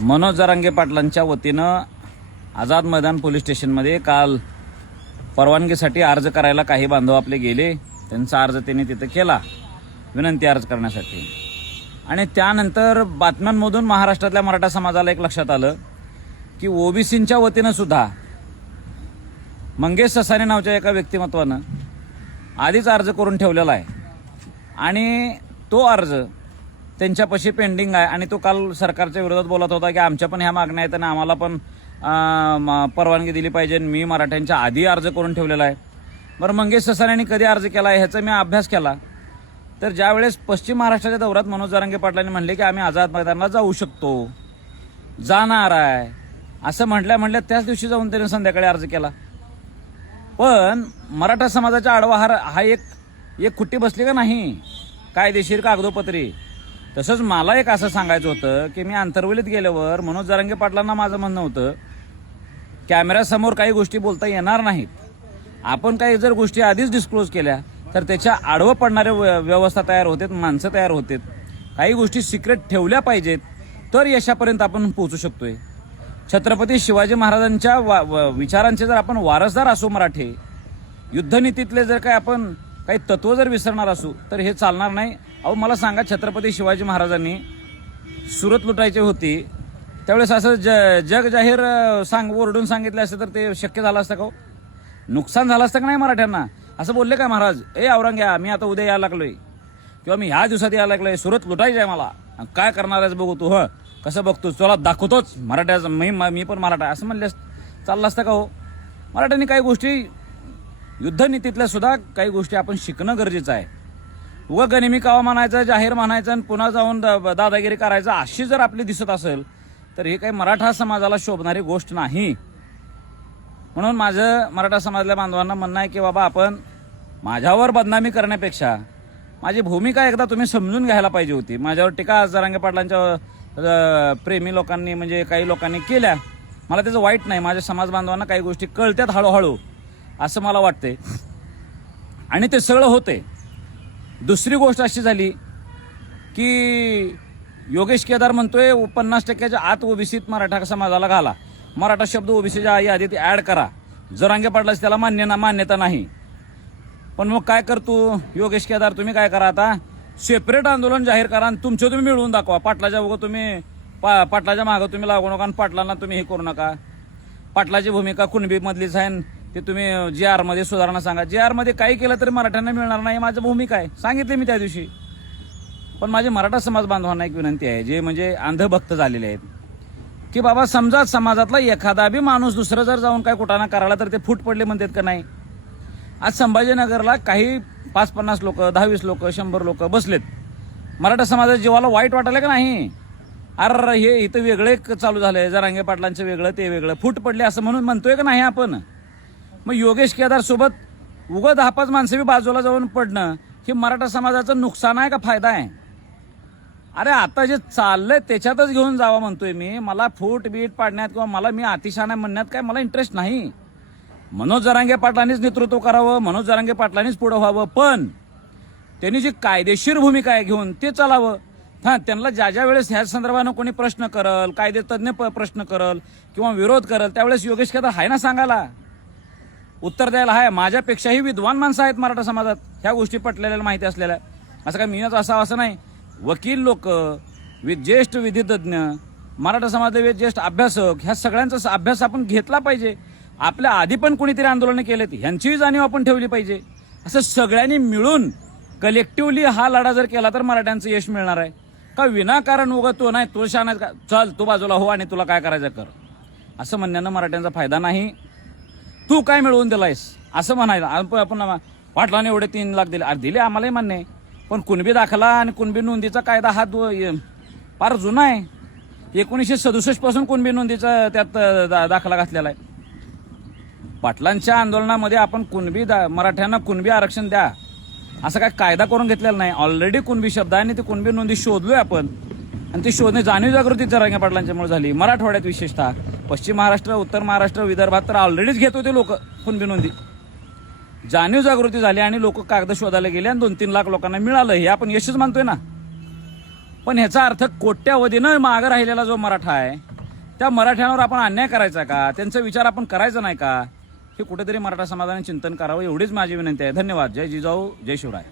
मनोज जरांगे पाटलांच्या वतीनं आझाद मैदान पोलीस स्टेशनमध्ये काल परवानगीसाठी अर्ज करायला काही बांधव आपले गेले. त्यांचा अर्ज त्यांनी तिथे केला विनंती अर्ज करण्यासाठी. आणि त्यानंतर बातम्यांमधून महाराष्ट्रातल्या मराठा समाजाला एक लक्षात आलं की ओबीसींच्या वतीनं सुद्धा मंगेश ससाने नावाच्या एका व्यक्तिमत्वानं आधीच अर्ज करून ठेवलेला आहे आणि तो अर्ज त्यांच्यापाशी पेंडिंग आहे. आणि तो काल सरकारच्या विरोधात बोलत होता की आमच्या पण ह्या मागण्या आहेत आणि आम्हाला पण परवानगी दिली पाहिजे. मी मराठ्यांच्या आधी अर्ज करून ठेवलेला आहे. बरं, मंगेश ससानेंनी कधी अर्ज केला आहे ह्याचा मी अभ्यास केला. तर ज्यावेळेस पश्चिम महाराष्ट्राच्या दौऱ्यात मनोज जरांगे पाटलांनी म्हणले की आम्ही आझाद मैदानाला जाऊ शकतो, जाणार आहे असं म्हटल्या त्याच दिवशी जाऊन त्यांनी संध्याकाळी अर्ज केला. पण मराठा समाजाच्या आडवा हा एक खुट्टी बसली का नाही कायदेशीर कागदोपत्री. तसंच मला एक असं सांगायचं होतं की मी अंतर्वलीत गेल्यावर मनोज जरांगे पाटलांना माझं म्हणणं होतं कॅमेऱ्यासमोर काही गोष्टी बोलता येणार नाहीत. आपण काही जर गोष्टी आधीच डिस्क्लोज केल्या तर त्याच्या आडवं पडणाऱ्या व्यवस्था तयार होतात, माणसं तयार होतात. काही गोष्टी सिक्रेट ठेवल्या पाहिजेत तर यशापर्यंत आपण पोहोचू शकतोय. छत्रपती शिवाजी महाराजांच्या विचारांचे जर आपण वारसदार असू मराठे, युद्धनीतीतले जर आपण काही तत्व जर विसरणार असू तर हे चालणार नाही. अहो मला सांगा, छत्रपती शिवाजी महाराजांनी सुरत लुटायची होती त्यावेळेस असं जग जाहीर ओरडून सांगितलं असतं तर ते शक्य झालं असतं का? नुकसान झालं असतं का नाही मराठ्यांना? असं बोलले काय महाराज, औरंग्या मी आता उद्या यायला लागलोय किंवा मी ह्या दिवसात यायला लागलोय, सुरत लुटायची आहे मला, काय करणार आहेस बघू तू, कसं बघतो तुला दाखवतोच मराठ्याचं, मी पण मराठा असं म्हणले चाललं असतं का हो? मराठ्यांनी काही गोष्टी युद्धनीतीतल्या सुद्धा काही गोष्टी आपण शिकणं गरजेचं आहे. उगा गनिमी कावा म्हणायचं, जाहीर म्हणायचं आणि पुन्हा जाऊन दादागिरी करायचं अशी जर आपली दिसत असेल तर हे काही मराठा समाजाला शोभणारी गोष्ट नाही. म्हणून माझं मराठा समाजातल्या बांधवांना म्हणणं आहे की बाबा आपण माझ्यावर बदनामी करण्यापेक्षा माझी भूमिका एकदा तुम्ही समजून घ्यायला पाहिजे होती. माझ्यावर टीका जरांगे पाटलांच्या प्रेमी लोकांनी म्हणजे काही लोकांनी केल्या, मला त्याचं वाईट नाही. माझ्या समाज बांधवांना काही गोष्टी कळतात हळूहळू असं मला वाटते आणि ते सगळं होते. दुसरी गोष्ट अशी झाली की योगेश केदार म्हणतोय 50% आत ओबीसीत मराठा समाजाला घाला, मराठा शब्द ओबीसीच्या यादीत ऍड करा. जरांगे पाटलाच त्याला मान्यता नाही. पण मग काय करतो योगेश केदार, तुम्ही काय करा आता सेपरेट आंदोलन जाहीर करा आणि तुमचं तुम्ही मिळवून दाखवा. पाटलाच्या बघा तुम्ही पाटलाच्या मागं तुम्ही लागू नका आणि पाटलांना तुम्ही हे करू नका. पाटलाची भूमिका कुणबी मधलीच आहे ते तुम्ही JR मध्ये सुधारणा सांगा. JR मध्ये काही केलं तरी मराठ्यांना मिळणार नाही माझी भूमिका आहे, सांगितले मी त्या दिवशी. पण माझे मराठा समाज बांधवांना एक विनंती आहे जे म्हणजे अंधभक्त झालेले आहेत की बाबा समजा समाजातला एखादा बी माणूस दुसरं जर जाऊन काय कुटाणा करायला तर ते फूट पडले म्हणतात का नाही. आज संभाजीनगरला काही 5-50 लोक, 10-20 लोक, 100 लोक बसलेत. मराठा समाजाच्या जीवाला वाईट वाटायला का नाही? अरे हे इथं वेगळे चालू झालंय, जरांगे पाटलांचं वेगळं ते वेगळं, फूट पडले असं म्हणतोय का नाही आपण? मग योगेश केदार सोबत उगा 10-5 माणसं बी बाजूला जाऊन पडणं हे मराठा समाजाचं नुकसान आहे का फायदा आहे? अरे आता जे चाललंय त्याच्यातच घेऊन जावा म्हणतोय मी. मला फूट बीट पाडण्यात किंवा मी अतिशहाणा म्हणण्यात काय मला इंटरेस्ट नाही. मनोज जरांगे पाटलांनीच नेतृत्व करावं, मनोज जरांगे पाटलांनीच पुढं व्हावं, पण त्यांनी जी कायदेशीर भूमिका आहे घेऊन ते चालावं. त्यांना ज्या वेळेस ह्या संदर्भानं कोणी प्रश्न करल, कायदेतज्ञ प्रश्न करल किंवा विरोध करल त्यावेळेस योगेश केदार आहे ना सांगायला, उत्तर द्यायला आहे. माझ्यापेक्षाही विद्वान माणसं आहेत मराठा समाजात ह्या गोष्टी पटलेल्या माहिती असलेल्या. असं काय मीच असावं असं नाही. वकील लोक, ज्येष्ठ विधितज्ञ, मराठा समाजातले ज्येष्ठ अभ्यासक, ह्या सगळ्यांचा अभ्यास आपण घेतला पाहिजे. आपल्या आधी पण कोणीतरी आंदोलनं केलेत ह्यांचीही जाणीव आपण ठेवली पाहिजे. असं सगळ्यांनी मिळून कलेक्टिव्हली हा लढा जर केला तर मराठ्यांचं यश मिळणार आहे का विनाकारण उगा तो नाही तो शान का चल तू बाजूला हो आणि तुला काय करायचं कर असं म्हणण्यानं मराठ्यांचा फायदा नाही. तू काय मिळवून दिलायस असं म्हणायला आपण पाटलाने एवढे 3 लाख दिले आम्हालाही मान्य आहे. पण कुणबी दाखला आणि कुणबी नोंदीचा कायदा हा फार जुना आहे. 1967 पासून कुणबी नोंदीचा त्यात दाखला घातलेला आहे. पाटलांच्या आंदोलनामध्ये आपण मराठ्यांना कुणबी आरक्षण द्या असं काय कायदा करून घेतलेला नाही. ऑलरेडी कुणबी शब्द आहे आणि ते कुणबी नोंदी शोधलोय आपण आणि ती शोधणे जाणीव जागृती जरांगे पाटलांच्यामुळे झाली. मराठवाड्यात विशेषतः पश्चिम महाराष्ट्र, उत्तर महाराष्ट्र, विदर्भात तर ऑलरेडीच घेत होते लोक कुणबी नोंदी. जाणीव जागृती झाली आणि लोक कागद शोधायला गेले आणि 2-3 लाख लोकांना मिळालं हे आपण यशच मानतोय ना. पण ह्याचा अर्थ कोट्यावधीनं मागं राहिलेला जो मराठा आहे त्या मराठ्यांवर आपण अन्याय करायचा का, त्यांचा विचार आपण करायचा नाही का, हे कुठेतरी मराठा समाजाने चिंतन करावं एवढीच माझी विनंती आहे. धन्यवाद. जय जिजाऊ, जय शिवराय.